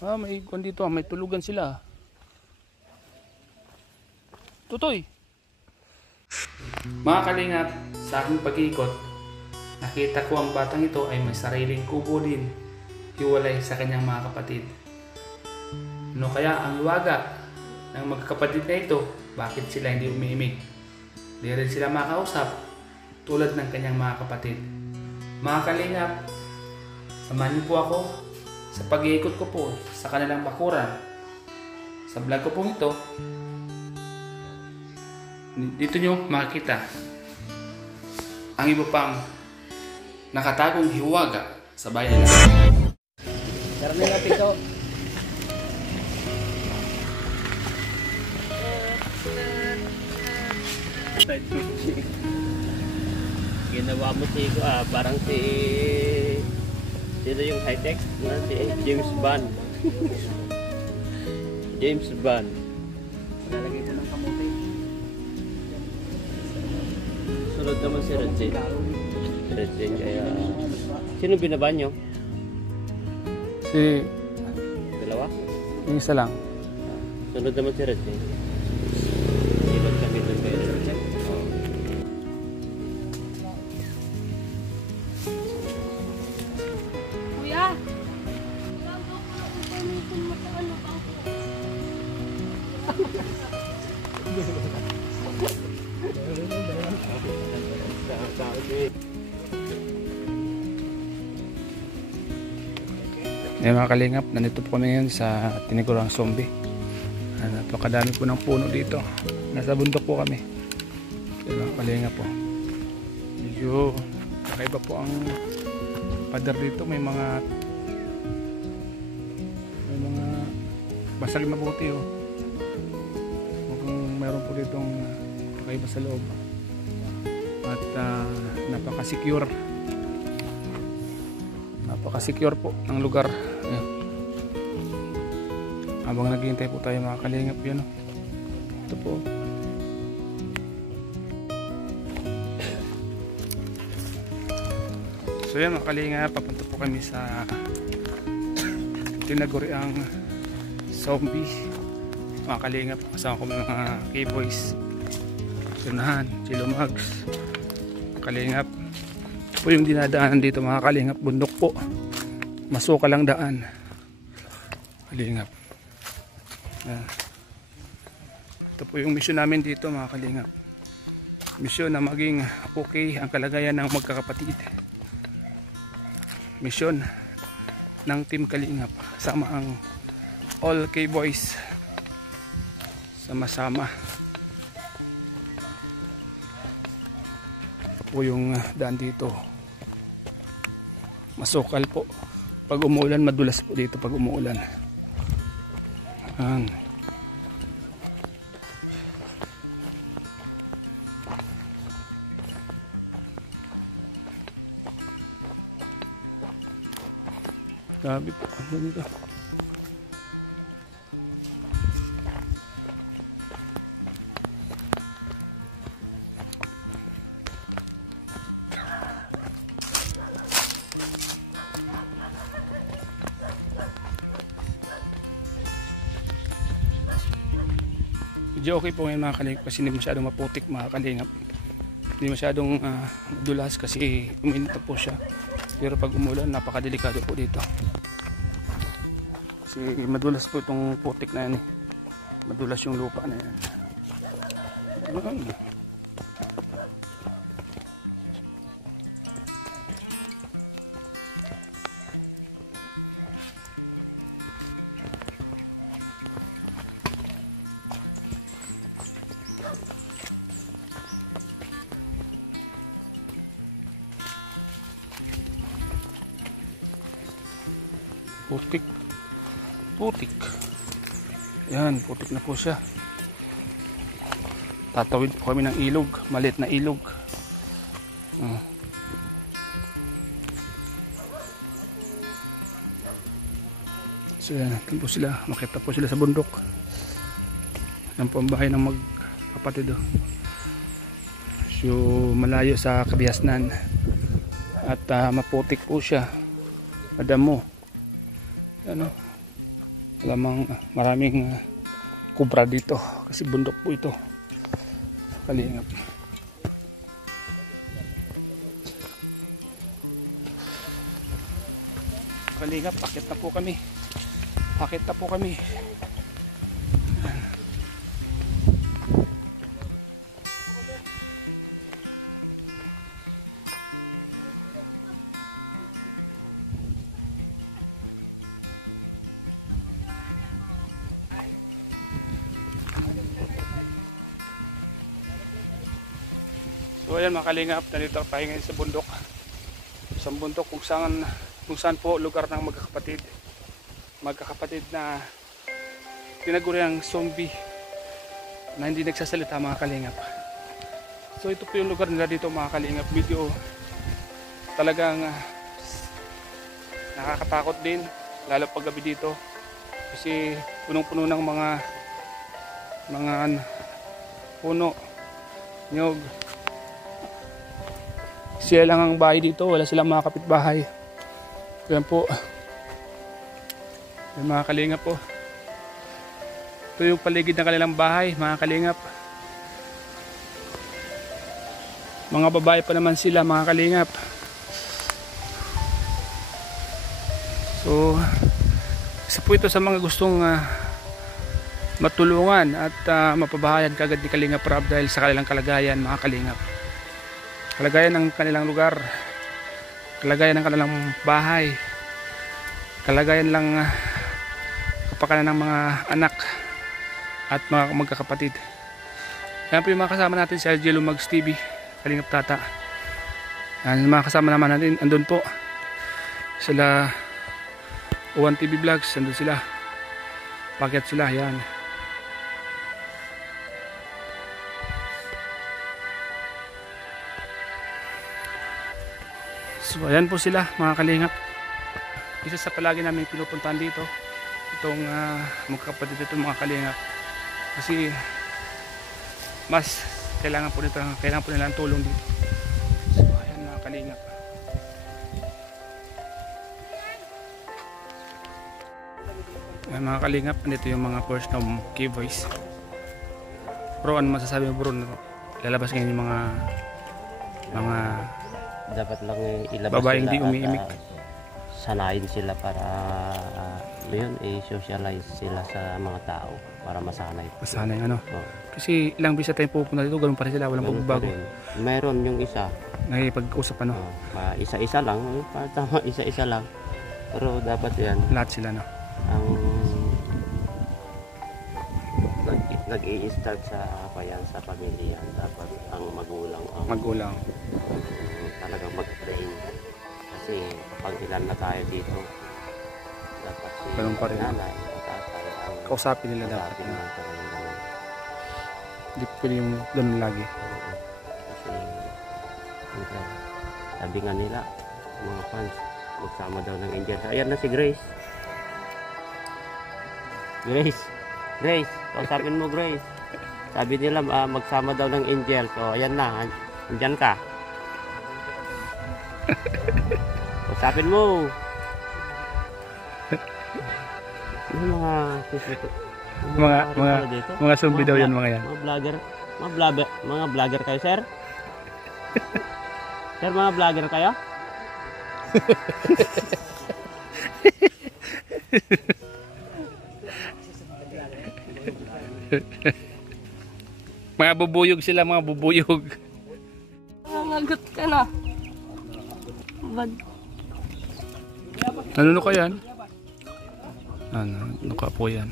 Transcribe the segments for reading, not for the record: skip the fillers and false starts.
May kwan dito, may tulugan sila. Tutoy! Mga kalingap, sa aking pag-iikot, nakita ko ang batang ito ay may sariling kubo din, hiwalay sa kanyang mga kapatid. Ano kaya ang iwaga ng magkakapatid na ito? Bakit sila hindi umiimik? Di rin sila makausap tulad ng kanyang mga kapatid. Mga kalingap, samahan niyo po ako sa pag-iikot ko po sa kanilang bakuran. Sa vlog ko po ito, dito nyo makikita ang iba pang nakatagong hiwaga sa bayan natin. Karami natin ito. Ginawa mo si parang si sino yung high-tech na si James Bond. James Bond. Lalagay ko ng kamote. Sunod naman si Regine. Regine kaya sino binaba nyo? Si Dalawa? yung isa lang. Sunod naman si Regine. Ilog kami doon kay Regine. Kuya! Mga kalingap, nandito po kami ngayon sa Tinigurang Zombie. Napakadami po ng puno dito. Nasa bundok po kami. Mga kalingap po. Medyo kakaiba po ang pader dito. May mga basag na buti oh. Mukhang meron po ditong kakaiba sa loob. At napaka-secure. Napaka-secure po ng lugar. Ayan. Habang naghihintay po tayo mga kalingap yun. Ito po. So yan mga kalingap, papunta po kami sa Tinaguriang Zombie. Mga kalingap, kasama ko mga K-boys, Sunahan, Chilomags, kalingap. Ito po yung dinadaanan dito mga kalingap, bundok po. Masuka lang daan. Kalingap. Ito po yung mission namin dito mga kalingap. Mission na maging okay ang kalagayan ng magkakapatid. Mission ng Team Kalingap. Kasama ang all K-boys. Sama-sama. Ito po yung daan dito. Masukal po. Pag umuulan, madulas po dito pag umuulan. Ayan. Grabe po. Ano dito? Medyo okay po ngayon mga kalingap kasi hindi masyadong maputik mga kalingap. Hindi masyadong madulas kasi uminit po siya. Pero pag umulan napakadelikado po dito. Kasi madulas po itong putik na yan eh. Madulas yung lupa na yan. Putik. Putik. Yan, putik na po siya. Tatawid po kami ng ilog. Maliit na ilog. So yan, ito po sila. Makita po sila sa bundok. Yan po ang bahay ng magkapatid. So malayo sa kabihasnan. At maputik po siya. Madamo. ano, alamang maraming kubra dito kasi bundok po ito Kalingap. Kalingap, akit na po kami. Akit na po kami. So ayan mga Kalingap, nandito tayo ngayon sa bundok. Sa bundok kung saan po lugar ng magkakapatid na tinaguriang zombie na hindi nagsasalita mga Kalingap. So ito po yung lugar nila dito mga Kalingap. Video talagang nakakatakot din lalo pag gabi dito kasi punong-puno ng mga puno, nyog. Sila lang ang bahay dito, wala silang mga kapitbahay. Yan po. Yan mga Kalingap po. Ito yung paligid ng kanilang bahay, mga Kalingap. Mga babae pa naman sila, mga Kalingap. So, isa po ito sa mga gustong matulungan at mapabahayan kagad ni Kalingap Rab dahil sa kanilang kalagayan, mga Kalingap. Kalagayan ng kanilang lugar, kalagayan ng kanilang bahay, kalagayan lang kapakanan ng mga anak at mga magkakapatid. Yan po yung mga kasama natin si RJ Lumags TV, Kalingap Tata. Yan, mga kasama naman natin, andun po sila Uwan TV Vlogs, andun sila, pakyat sila, yan. So ayan po sila mga Kalingap. Isa sa palagi namin pinupuntahan dito itong magkakapatid dito mga Kalingap kasi mas kailangan po nila ang tulong dito. So ayan mga Kalingap. Ayan mga Kalingap, dito yung mga first ng key voice. Bro, ano masasabi mo bro? Lalabas ngayon yung mga dapat lang ilabas babaeng nila di umiimik. Sanayin sila para yun, i-socialize sila sa mga tao para masanay. Masanay ano? Oh. Kasi ilang bisa tayo pupunta dito, ganun pa rin sila, walang pagbabago. Mayroon yung isa. Nakipag-usap ano? Isa-isa lang, tama isa-isa lang. Pero dapat yan. Lahat sila no? Ang nag-i-start sa sa pamilya, dapat ang magulang talagang mag-train kasi kapag ilan na tayo dito dapat si nanay kausapin nila dapat hindi pwede yung ganun lagi kasi sabi nga nila mga fans magsama daw ng angel. Ayan na si Grace, kausapin mo Grace. Sabi nila magsama daw ng angel. So ayan na, andyan ka. Kausapin mo. Yung mga zombie daw yan mga yan. Mga vlogger kayo sir? Sir, mga vlogger kayo? Mga bubuyog sila, mga bubuyog. Nangagot ka na. Bad. Ano ka yan? Ano ka po yan?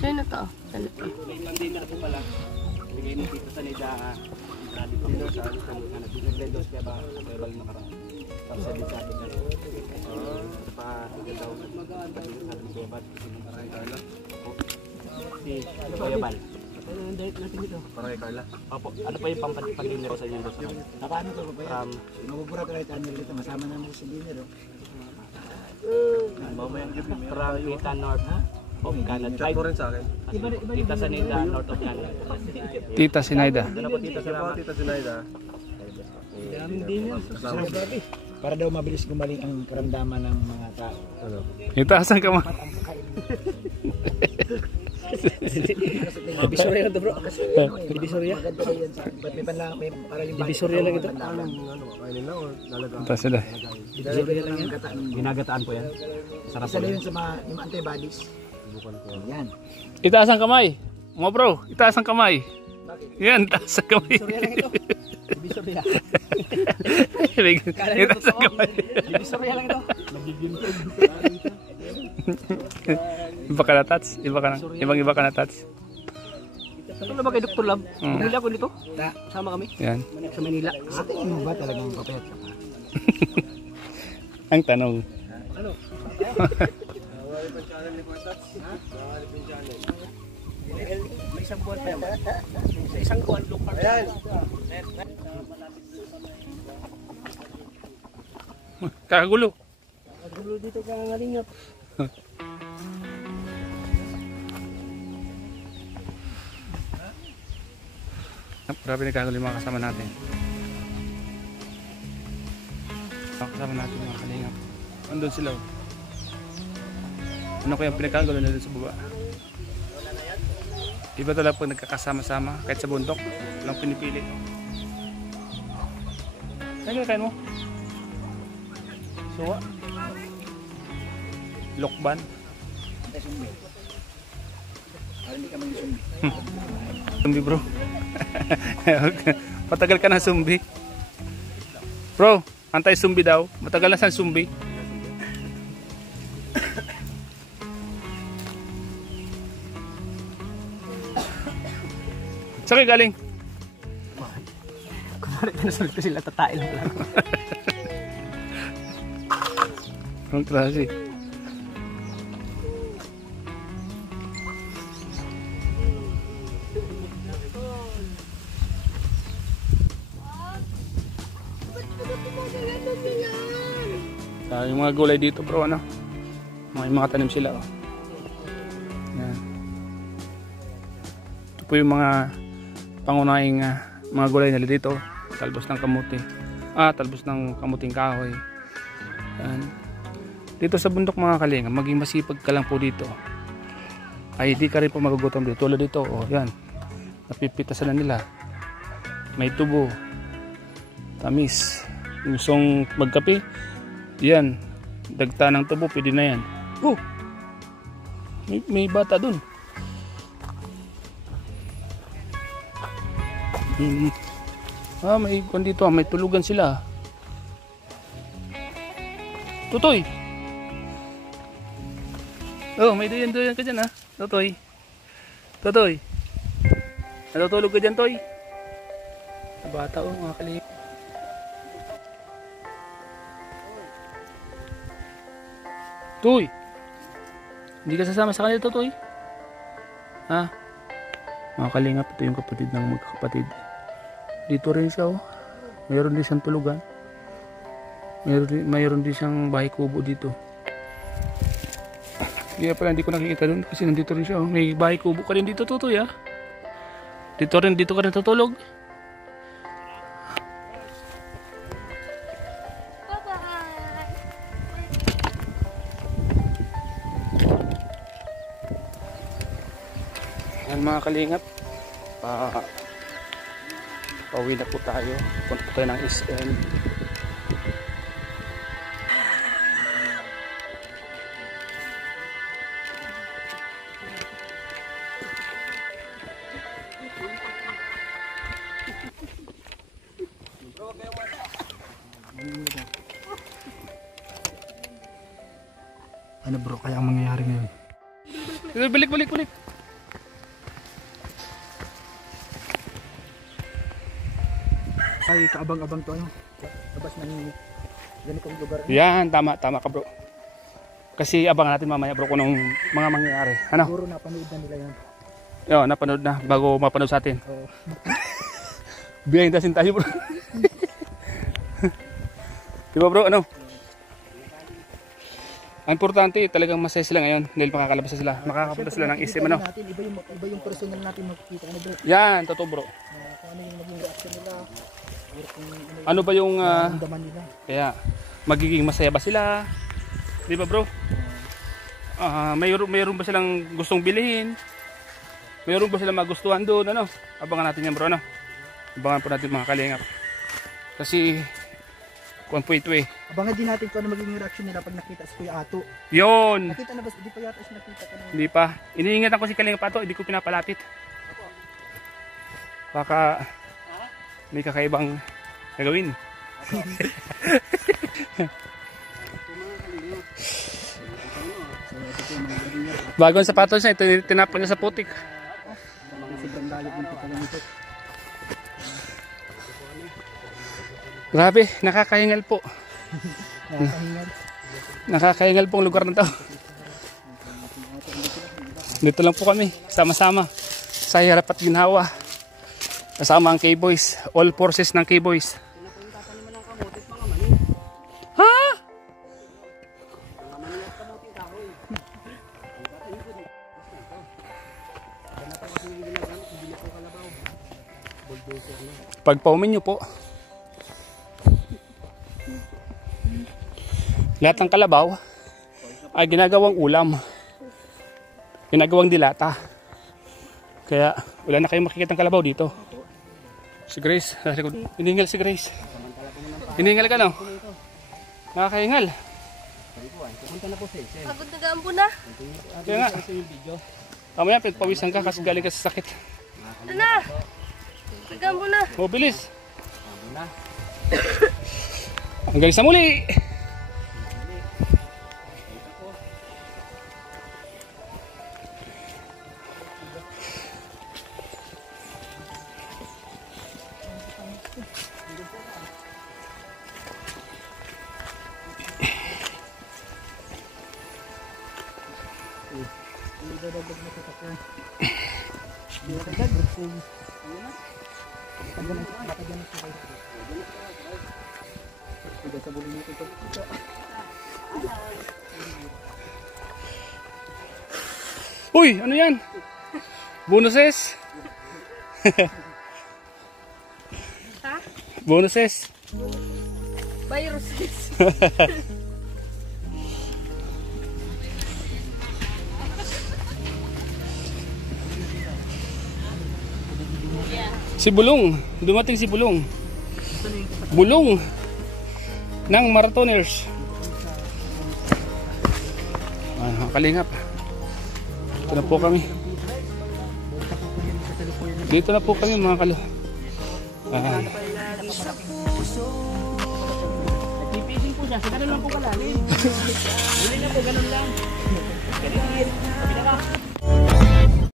Sino to? Landiner po pala. Bigay mo dito sa Nida. Dito sa naglendos kaya ba bal na karang. Para sa dito atin na. Pa daw sabi ko ba si Kuya Bal. Ang date natin dito. Para kay Carla. Opo. Ano pa yung pang-dinner sa inyo doon? Paano to ba? Mabubura ka rin dito masama na mo si dinner. Mamaya gabi may Tita North of Canada. Chat mo rin sa akin. Tita Sinaida, North of Canada. Tita Sinaida. Tita Sinaida. Para daw mabilis gumaling ang karamdaman ng mga tao. Itaas ang kamay. Divisoria lang to bro. Divisoria. Ba't may panlang, may para yung Divisoria lang ito? Itaas sila. Divisoria lang yan. Ginagataan ko yan. Sarap Isa lang yun sa mga yung antibodies. Yan. Itaas ang kamay. Mga bro, itaas ang kamay. Yan, itaas ang kamay. Divisoria lang ito. Divisoria. Itaas ang kamay. Divisoria lang ito. Iba ka na tats. Ibang-iba ka na tats. Ito na ba kay Dr. Lab? Bumili ako dito. Sama kami. Yan. Sa Manila. Sa tingin mo ba talagang papayat ka pa? Ang tanong. Ano? May isang buwan pa yan. Sa isang buwan, look pa. Ayan. Kakagulo. Kagulo dito ka ngalingap. Grabe nagkagulo yung mga kasama natin. Mga kasama natin mga kalingap. Andun sila. Ano kaya pinagkagulo na dun sa baba? Iba talaga pag nagkakasama-sama kahit sa bundok. Walang pinipili. Ano kain mo? Suwa? Lokban? Sumbi. Para hindi ka maging sumbi. Sumbi bro. Patagal ka na sumbi. Bro, antay sumbi daw. Matagal na sa sumbi. Saan kayo galing? Kunwari pinasulot ko sila, tatae lang lang. Anong klase? Yung mga gulay dito bro, ano? May mga tanim sila. Oh. Yan. Ito po yung mga pangunahing mga gulay nila dito. Talbos ng kamuti. Talbos ng kamuting kahoy. Yan. Dito sa bundok mga kalinga, maging masipag ka lang po dito. Ay di ka rin po magugutom dito. Tulad dito, oh, yan. Napipitasan na nila. May tubo. Tamis. Gustong magkape, yan. Dagta ng tubo, pwede na yan. Oh! May bata dun. May kwan dito, may tulugan sila. Tutoy! Oh, may duyan ka dyan ha. Tutoy. Tutoy. Natutulog ka dyan, Toy. Bata oh, mga kalihip. Toy! Hindi ka sasama sa kanila, Toy? Ha? Mga kalingap, ito yung kapatid ng magkakapatid. Dito rin siya oh. Mayroon din siyang tulugan. Mayroon din siyang bahay kubo dito. Kaya pala hindi ko nakikita doon kasi nandito rin siya oh. May bahay kubo ka rin dito, Toy ha. Dito ka rin tutulog. Yan mga kalingap, pauwi na po tayo. Punta po tayo ng SM. Ano bro, kaya ang mangyayari ngayon? Balik. Ay, kaabang-abang to ano? Labas ng ganitong lugar. Yan, tama ka bro. Kasi abangan natin mamaya bro kung anong mga mangyayari. Ano? Siguro napanood na nila yan. Yo, napanood na bago mapanood sa atin. Oo. Behind the scene tayo bro. Diba bro, ano? Ang importante talagang masaya sila ngayon dahil makakalabas sila. Makakapunta sila ng SM ano. Iba yung personal natin makikita ano bro. Yan, totoo bro. Kung ano yung maging reaction nila. Ano ba yung Andaman nila. kaya magiging masaya ba sila? Di ba bro? Mayroon ba silang gustong bilhin? Mayroon ba silang magustuhan doon? Ano? Abangan natin yan bro. Ano? Abangan po natin mga kalingap. Kasi kuwan po ito eh. Abangan din natin kung ano magiging reaction nila pag nakita si Kuya Ato. Yun! Nakita na ba? Hindi pa yata siya nakita ka na. Hindi pa. Iniingatan ko si Kalingap Ato. Hindi ko pinapalapit. Baka may kakaibang gagawin. Bagong sapatos niya. Ito tinapon niya sa putik. Sobrang layo din po pala nito. Grabe, nakakahingal po. Nakahingal. Nakakahingal pong lugar na to. Dito lang po kami, sama-sama sa hirap at ginhawa. Kasama ang K-Boys, all forces ng K-Boys. Ha? Pagpaumin nyo po. Lahat ng kalabaw ay ginagawang ulam. Ginagawang dilata. Kaya wala na kayong makikita ng kalabaw dito. Si Grace, nasa likod. Hiningal si Grace. Hiningal ka no? Nakakahingal. Pagod na gambo na. Kaya nga. Kamaya pawisan ka kasi galing ka sa sakit. Ano na? Gambo na. O bilis. Hanggang sa muli. Uy, ano yan? Bonuses? Ha? Bonuses? Viruses. Si Bulong, dumating si Bulong. Bulong ng marathoners. Kalingap. Dito na po kami. Dito na po kami mga kalo. Nagpipising po siya. Sa ganun lang po kalalim. Huli na po, ganun lang. Ganun. Sabi na ka.